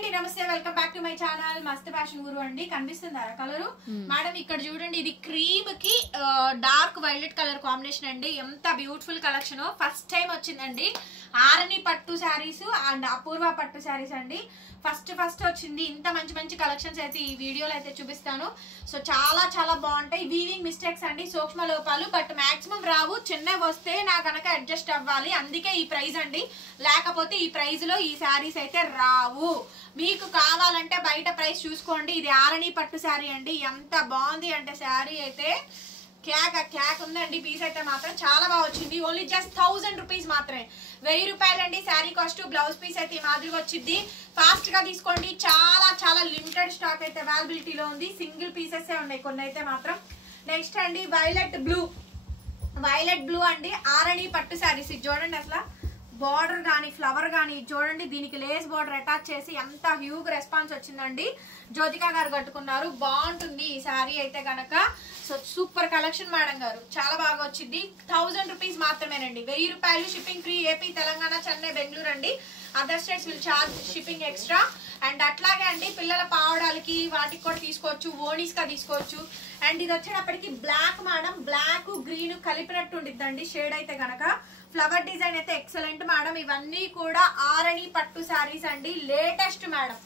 అండి నమస్తే welcome back to my channel మస్త్ ఫ్యాషన్ గురు అండి. కనిపిస్తుందా కలరు మేడం? ఇక్కడ చూడండి, ఇది క్రీమ్ కి డార్క్ వైలెట్ కలర్ కాంబినేషన్ అండి. ఎంత బ్యూటిఫుల్ కలెక్షన్. ఫస్ట్ టైం వచ్చిందండి ఆరణి పట్టు శారీస్ అండ్ అపూర్వ పట్టు శారీస్ అండి. ఫస్ట్ వచ్చింది. ఇంత మంచి మంచి కలెక్షన్స్ అయితే ఈ వీడియోలో అయితే చూపిస్తాను. సో చాలా చాలా బాగుంటాయి. వీవింగ్ మిస్టేక్స్ అండి, సూక్ష్మ లోపాలు, బట్ మాక్సిమం రావు. చిన్నవి వస్తే నా కనుక అడ్జస్ట్ అవ్వాలి, అందుకే ఈ ప్రైస్ అండి. లేకపోతే ఈ ప్రైస్ లో ఈ శారీస్ అయితే రావు. మీకు కావాలంటే బయట ప్రైస్ చూసుకోండి. ఇది ఆరణి పట్టు శారీ అండి. ఎంత బాగుంది అంటే శారీ అయితే క్యాక్ ఉందండి. పీస్ అయితే మాత్రం చాలా బాగా వచ్చింది. ఓన్లీ జస్ట్ 1000 రూపీస్ మాత్రమే, 1000 రూపాయలండి శారీ కాస్ట్. బ్లౌజ్ పీస్ అయితే ఈ మాదిరిగా వచ్చింది. ఫాస్ట్ గా తీసుకోండి. చాలా చాలా లిమిటెడ్ స్టాక్ అయితే అవైలబిలిటీలో ఉంది. సింగిల్ పీసెస్ ఉన్నాయి కొన్ని అయితే మాత్రం. నెక్స్ట్ అండి వైలెట్ బ్లూ అండి, ఆరణి పట్టు శారీస్. ఇది చూడండి, అసలు బార్డర్ కానీ ఫ్లవర్ కానీ చూడండి. దీనికి లేస్ బార్డర్ అటాచ్ చేసి ఎంత హ్యూగ్ రెస్పాన్స్ వచ్చిందండి. జ్యోతిక గారు కట్టుకున్నారు. బాగుంటుంది ఈ శారీ అయితే కనుక. సో సూపర్ కలెక్షన్ మేడం గారు, చాలా బాగా వచ్చింది. 1000 రూపీస్ మాత్రమేనండి. 1000 రూపాయలు. Shipping free. AP, Telangana, Chennai, Bengaluru అండి. Other states will charge shipping extra. And అట్లాగే అండి పిల్లల పావడాలకి వాటికి కూడా తీసుకోవచ్చు, ఓనీస్ గా తీసుకోవచ్చు. అండ్ ఇది వచ్చేటప్పటికి బ్లాక్ మేడం, బ్లాక్ గ్రీన్ కలిపినట్టు ఉండిద్దండి షేడ్ అయితే గనక. ఫ్లవర్ డిజైన్ అయితే ఎక్సలెంట్ మేడం. ఇవన్నీ కూడా ఆరణి పట్టు శారీస్ అండి. లేటెస్ట్ మేడం,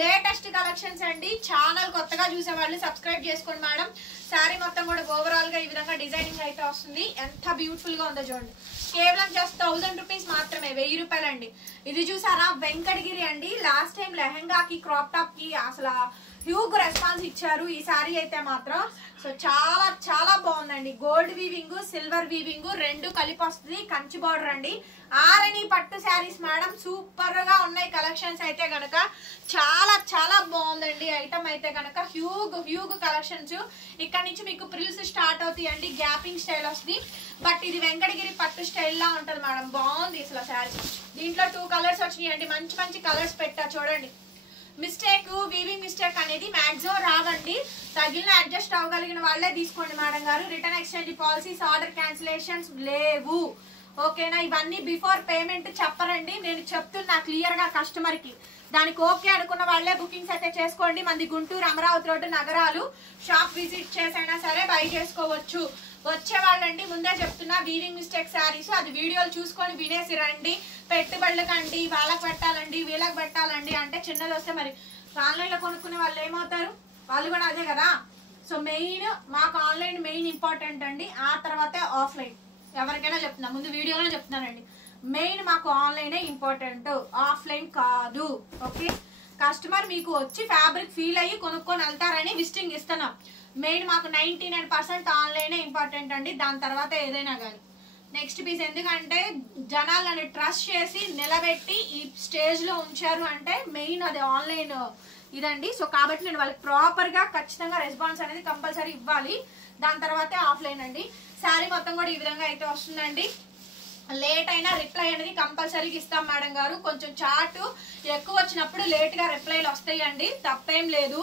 లేటెస్ట్ కలెక్షన్స్ అండి. ఛానల్ కొత్తగా చూసే వాళ్ళు సబ్స్క్రైబ్ చేసుకోండి మేడం. శారీ మొత్తం కూడా ఓవరాల్ గా ఈ విధంగా డిజైనింగ్ అయితే వస్తుంది. ఎంత బ్యూటిఫుల్ గా ఉందో చూడండి. కేవలం జస్ట్ 1000 రూపీస్ మాత్రమే, 1000 రూపాయలు అండి. ఇది చూసారా, వెంకటగిరి అండి. లాస్ట్ టైం లెహంగాకి క్రాప్ టాప్ కి అసలు హ్యూగ్ రెస్పాన్స్ ఇచ్చారు ఈ శారీ అయితే మాత్రం. సో చాలా చాలా బాగుందండి. గోల్డ్ వీవింగ్, సిల్వర్ వీవింగ్ రెండు కలిపి వస్తుంది. కంచి బార్డర్ అండి. ఆరణి పట్టు శారీస్ మేడం. సూపర్ గా ఉన్నాయి కలెక్షన్స్ అయితే గనక. చాలా చాలా బాగుందండి ఐటమ్ అయితే గనక. Huge collections. ఇక్కడ నుంచి మీకు ప్రిల్స్ స్టార్ట్ అవుతాయండి. గ్యాపింగ్ స్టైల్ వస్తుంది. బట్ ఇది వెంకటగిరి పట్టు స్టైల్ లా ఉంటది మేడం. బాగుంది అసలు శారీ. దీంట్లో 2 కలర్స్ వచ్చినాయండి. మంచి మంచి కలర్స్ పెట్టా చూడండి. మిస్టేక్, వీవింగ్ మిస్టేక్ అనేది మ్యాక్సిమం రావండి. తగిలిన అడ్జస్ట్ అవ్వగలిగిన వాళ్ళే తీసుకోండి మేడం గారు. Return exchange policies, order cancellations లేవు. ఓకేనా? ఇవన్నీ బిఫోర్ పేమెంట్ చెప్పరండి, నేను చెప్తున్నా క్లియర్ గా కస్టమర్ కి. దానికి ఓకే అనుకున్న వాళ్ళే బుకింగ్స్ అయితే చేసుకోండి. మంది గుంటూరు, అమరావతి రోడ్డు నగరాలు. షాప్ విజిట్ చేసైనా సరే బై చేసుకోవచ్చు. వచ్చే వాళ్ళండి ముందే చెప్తున్నా, వీవింగ్ మిస్టేక్ శారీస్ అది వీడియోలు చూసుకొని వినేసి రండి. పెట్టుబడులకండి, వాళ్ళకి పెట్టాలండి, వీళ్ళకి పెట్టాలండి అంటే చిన్నది వస్తే మరి ఆన్లైన్ లో కొనుక్కునే వాళ్ళు ఏమవుతారు? వాళ్ళు కూడా అదే కదా. సో మెయిన్ మాకు ఆన్లైన్ మెయిన్ ఇంపార్టెంట్ అండి. ఆ తర్వాతే ఆఫ్లైన్. ఎవరికైనా చెప్తున్నా, ముందు వీడియోలో చెప్తున్నానండి. మెయిన్ మాకు ఆన్లైనే ఇంపార్టెంట్, ఆఫ్లైన్ కాదు. ఓకే, కస్టమర్ మీకు వచ్చి ఫ్యాబ్రిక్ ఫీల్ అయ్యి కొనుక్కొని వెళ్తారని విజిటింగ్ ఇస్తున్నాం. మెయిన్ మాకు 99% ఆన్లైనే ఇంపార్టెంట్ అండి. దాని తర్వాత ఏదైనా కానీ. నెక్స్ట్ పీస్, ఎందుకంటే జనాలను ట్రస్ట్ చేసి నిలబెట్టి ఈ స్టేజ్ లో ఉంచారు అంటే మెయిన్ అది ఆన్లైన్ ఇదండి. సో కాబట్టి నేను వాళ్ళకి ప్రాపర్ గా ఖచ్చితంగా రెస్పాన్స్ అనేది కంపల్సరీ ఇవ్వాలి. దాని తర్వాతే ఆఫ్లైన్ అండి. శారీ మొత్తం కూడా ఈ విధంగా అయితే వస్తుందండి. లేట్ అయినా రిప్లై అనేది కంపల్సరీగా ఇస్తాం మేడం గారు. కొంచెం చార్ట్ ఎక్కువ వచ్చినప్పుడు లేట్ గా రిప్లైలు వస్తాయండి, తప్పేం లేదు.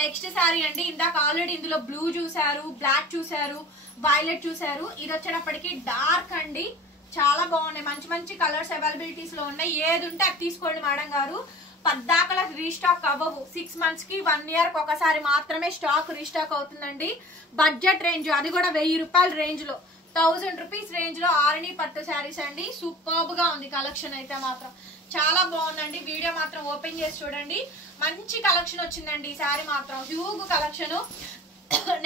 నెక్స్ట్ శారీ అండి. ఇందాక ఆల్రెడీ ఇందులో బ్లూ చూసారు, బ్లాక్ చూసారు, వైలెట్ చూసారు. ఇది వచ్చేటప్పటికి డార్క్ అండి. చాలా బాగున్నాయి. మంచి మంచి కలర్స్ అవైలబిలిటీస్ లో ఉన్నాయి. ఏది ఉంటే అది తీసుకోండి మేడం గారు. పద్దాకల రీస్టాక్ అవ్వవు. 6 months కి 1 year కి ఒకసారి మాత్రమే స్టాక్ రీస్టాక్ అవుతుందండి. బడ్జెట్ రేంజ్, అది కూడా 1000 రూపాయల రేంజ్ లో, 1000 రూపీస్ రేంజ్ లో ఆరణి పట్టు శారీస్ అండి. సూపర్బ్ గా ఉంది కలెక్షన్ అయితే మాత్రం. చాలా బాగుందండి. వీడియో మాత్రం ఓపెన్ చేసి చూడండి. మంచి కలెక్షన్ వచ్చిందండి ఈ శారీ మాత్రం. Huge collection.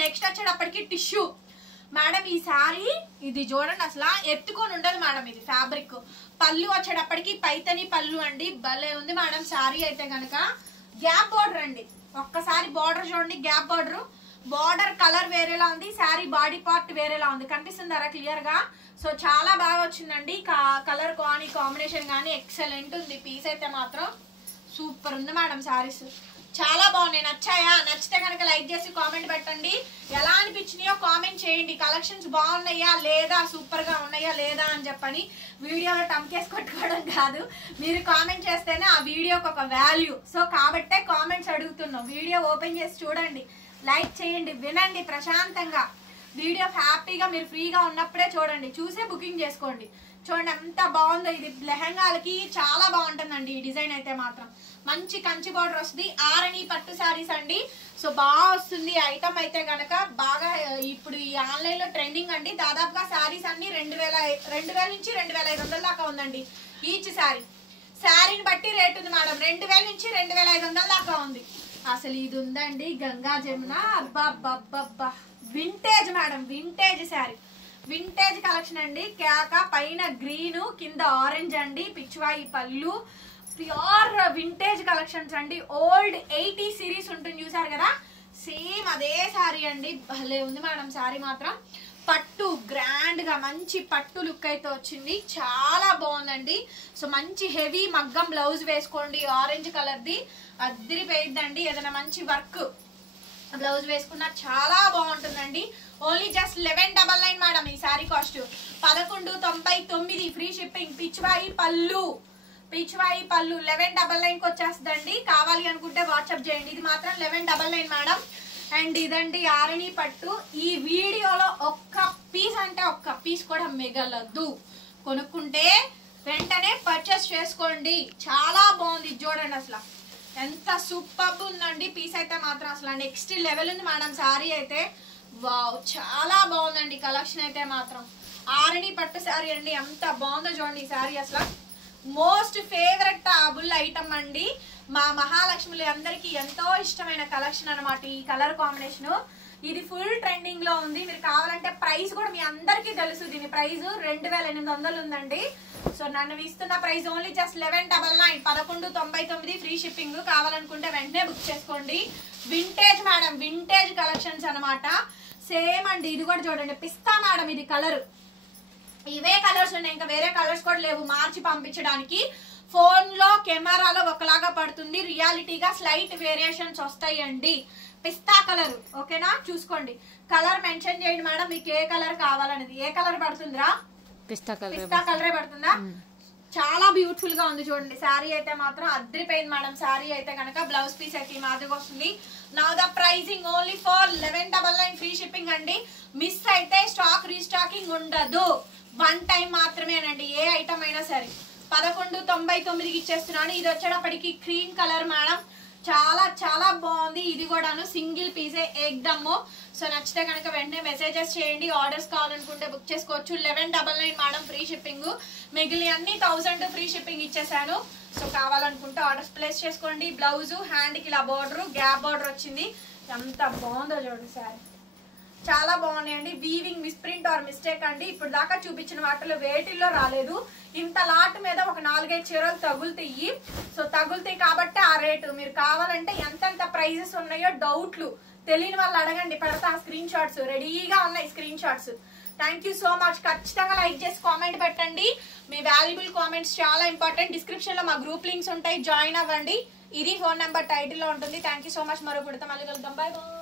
నెక్స్ట్ వచ్చేటప్పటికి టిష్యూ మేడం. ఈ శారీ ఇది చూడండి, అసలు ఎత్తుకొని ఉండదు మేడం. ఇది ఫ్యాబ్రిక్. పళ్ళు వచ్చేటప్పటికి పైతని పళ్ళు అండి. భలే ఉంది మేడం శారీ అయితే కనుక. గ్యాప్ బార్డర్ అండి. ఒక్కసారి బార్డర్ చూడండి, గ్యాప్ బార్డర్. బార్డర్ కలర్ వేరేలా ఉంది, శారీ బాడీ పార్ట్ వేరేలా ఉంది. కనిపిస్తుందారా క్లియర్ గా? సో చాలా బాగా వచ్చిందండి. కలర్ కానీ కాంబినేషన్ కానీ ఎక్సలెంట్ ఉంది. పీస్ అయితే మాత్రం సూపర్ ఉంది మేడం. శారీస్ చాలా బాగున్నాయి. నచ్చాయా? నచ్చితే కనుక లైక్ చేసి కామెంట్ పెట్టండి. ఎలా అనిపించినాయో కామెంట్ చేయండి. కలెక్షన్స్ బాగున్నాయా లేదా, సూపర్ గా ఉన్నాయా లేదా అని చెప్పని వీడియోలో టంకేసి కొట్టుకోవడం కాదు. మీరు కామెంట్ చేస్తేనే ఆ వీడియోకి ఒక వాల్యూ. సో కాబట్టే కామెంట్స్ అడుగుతున్నాం. వీడియో ఓపెన్ చేసి చూడండి, లైక్ చేయండి, వినండి ప్రశాంతంగా. వీడియో హ్యాపీగా మీరు ఫ్రీగా ఉన్నప్పుడే చూడండి, చూసే బుకింగ్ చేసుకోండి. చూడండి ఎంత బాగుందో. ఇది లెహంగాలకి చాలా బాగుంటుందండి ఈ డిజైన్ అయితే మాత్రం. మంచి కంచి బార్డర్ వస్తుంది. ఆరణి పట్టు శారీస్ అండి. సో బాగా వస్తుంది ఐటమ్ అయితే గనక. బాగా ఇప్పుడు ఈ ఆన్లైన్ లో ట్రెండింగ్ అండి. దాదాపుగా శారీస్ అన్ని 2000 నుంచి 2500 దాకా ఉందండి ఈచ్ శారీ. శారీని బట్టి రేట్ ఉంది మేడం. 2000 నుంచి 2500 దాకా ఉంది. అసలు ఇది ఉందండి గంగా జమున. అబ్బా vintage madam, vintage sari, vintage collection అండి. కేక పైన గ్రీన్ కింద ఆరెంజ్ అండి. పిచ్చివాయి పళ్ళు, ప్యూర్ వింటేజ్ కలెక్షన్స్ అండి. ఓల్డ్ 80 సిరీస్ ఉంటుంది చూసారు కదా, సేమ్ అదే శారీ అండి. భలే ఉంది మేడం శారీ మాత్రం. పట్టు గ్రాండ్ గా మంచి పట్టు లుక్ అయితే వచ్చింది. చాలా బాగుందండి. సో మంచి హెవీ మగ్గం బ్లౌజ్ వేసుకోండి. ఆరెంజ్ కలర్ ది అద్దరిపోయిద్దండి. ఏదైనా మంచి వర్క్ బ్లౌజ్ వేసుకున్నా చాలా బాగుంటుందండి. ఓన్లీ జస్ట్ 1199 మేడం ఈ శారీ కాస్ట్. 1199 free shipping. పిచ్చివాయి పళ్ళు 1199 కి వచ్చేస్తుందండి. కావాలి అనుకుంటే వాట్సాప్ చేయండి. ఇది మాత్రం 1199 మేడం. అండ్ ఇదండి ఆరణి పట్టు. ఈ వీడియోలో ఒక్క పీస్ అంటే ఒక్క పీస్ కూడా మిగలదు. కొనుక్కుంటే వెంటనే పర్చేస్ చేసుకోండి. చాలా బాగుంది చూడండి, అసలు ఎంత సూపర్ ఉందండి పీస్ అయితే మాత్రం. అసలు నెక్స్ట్ లెవెల్ ఉంది మేడం శారీ అయితే. వావ్ చాలా బాగుందండి కలెక్షన్ అయితే మాత్రం. ఆరణి పట్టు శారీ అండి, ఎంత బాగుందో చూడండి ఈ శారీ. అసలు మోస్ట్ ఫేవరెట్ టాబుల్ ఐటమ్ అండి. మా మహాలక్ష్మిలు అందరికి ఎంతో ఇష్టమైన కలెక్షన్ అనమాట ఈ కలర్ కాంబినేషన్. ఇది ఫుల్ ట్రెండింగ్ లో ఉంది. మీరు కావాలంటే ప్రైస్ కూడా మీ అందరికి తెలుసు. దీని ప్రైస్ 2800 ఉందండి. సో నన్ను ఇస్తున్న price only just 1199, 1199 free shipping. కావాలనుకుంటే వెంటనే బుక్ చేసుకోండి. వింటేజ్ మేడం, వింటేజ్ కలెక్షన్స్ అనమాట. సేమ్ అండి. ఇది కూడా చూడండి పిస్తా మేడం, ఇది కలర్. ఇవే కలర్స్ ఉన్నాయి, ఇంకా వేరే కలర్స్ కూడా లేవు మార్చి పంపించడానికి. ఫోన్ లో కెమెరాలో ఒకలాగా పడుతుంది, రియాలిటీగా స్లైట్ వేరియేషన్స్ వస్తాయండి. పిస్తా కలర్ ఓకేనా, చూసుకోండి. కలర్ మెన్షన్ చేయండి మేడం మీకు ఏ కలర్ కావాలనేది. ఏ కలర్ పడుతుందిరా? పిస్తా కలరే పడుతుందా? చాలా బ్యూటిఫుల్ గా ఉంది చూడండి శారీ అయితే మాత్రం. అద్దరిపోయింది మేడం శారీ అయితే కనుక. బ్లౌజ్ పీస్ అయితే ఈ మాదిరిగా వస్తుంది. Now the pricing only for 1199 free shipping అండి. మిస్ అయితే స్టాక్ రీస్టాకింగ్ ఉండదు. వన్ టైం మాత్రమేనండి ఏ ఐటమ్ అయినా సరే. 1199కి ఇచ్చేస్తున్నాను. ఇది వచ్చేటప్పటికి క్రీమ్ కలర్ మేడం. చాలా చాలా బాగుంది. ఇది కూడాను సింగిల్ పీసే ఏకదమ్. సో నచ్చితే కనుక వెంటనే మెసేజెస్ చేయండి. ఆర్డర్స్ కావాలనుకుంటే బుక్ చేసుకోవచ్చు. 1199 మేడం ఫ్రీ షిప్పింగ్. మిగిలిన అన్ని 1000 ఫ్రీ షిప్పింగ్ ఇచ్చేసాను. సో కావాలనుకుంటే ఆర్డర్స్ ప్లేస్ చేసుకోండి. బ్లౌజ్ హ్యాండ్కి ఇలా బోర్డర్ గ్యాప్ బోర్డర్ వచ్చింది. ఎంత బాగుందో చూడండి సారీ. చాలా బాగున్నాయండి. వీవింగ్ మిస్ప్రింట్ ఆర్ మిస్టేక్ అండి. ఇప్పుడు దాకా చూపించిన వాటిలో వేటిల్లో రాలేదు. ఇంత లాట్ మీద ఒక 4-5 చీరలు తగులుతాయి. సో తగులుతాయి కాబట్టి ఆ రేటు. మీరు కావాలంటే ఎంతెంత ప్రైజెస్ ఉన్నాయో డౌట్లు తెలియని వాళ్ళు అడగండి, పెడతా స్క్రీన్ షాట్స్. రెడీగా ఉన్నాయి screen shots. Thank you so much. ఖచ్చితంగా లైక్ చేసి కామెంట్ పెట్టండి. మీ వాల్యుబుల్ కామెంట్స్ చాలా ఇంపార్టెంట్. డిస్క్రిప్షన్ లో మా గ్రూప్ లింక్స్ ఉంటాయి, జాయిన్ అవ్వండి. ఇది ఫోన్ నెంబర్ టైటిల్ లో ఉంటుంది. Thank you so much. మరో గుడితో మళ్ళీ కలుద్దాం. By by.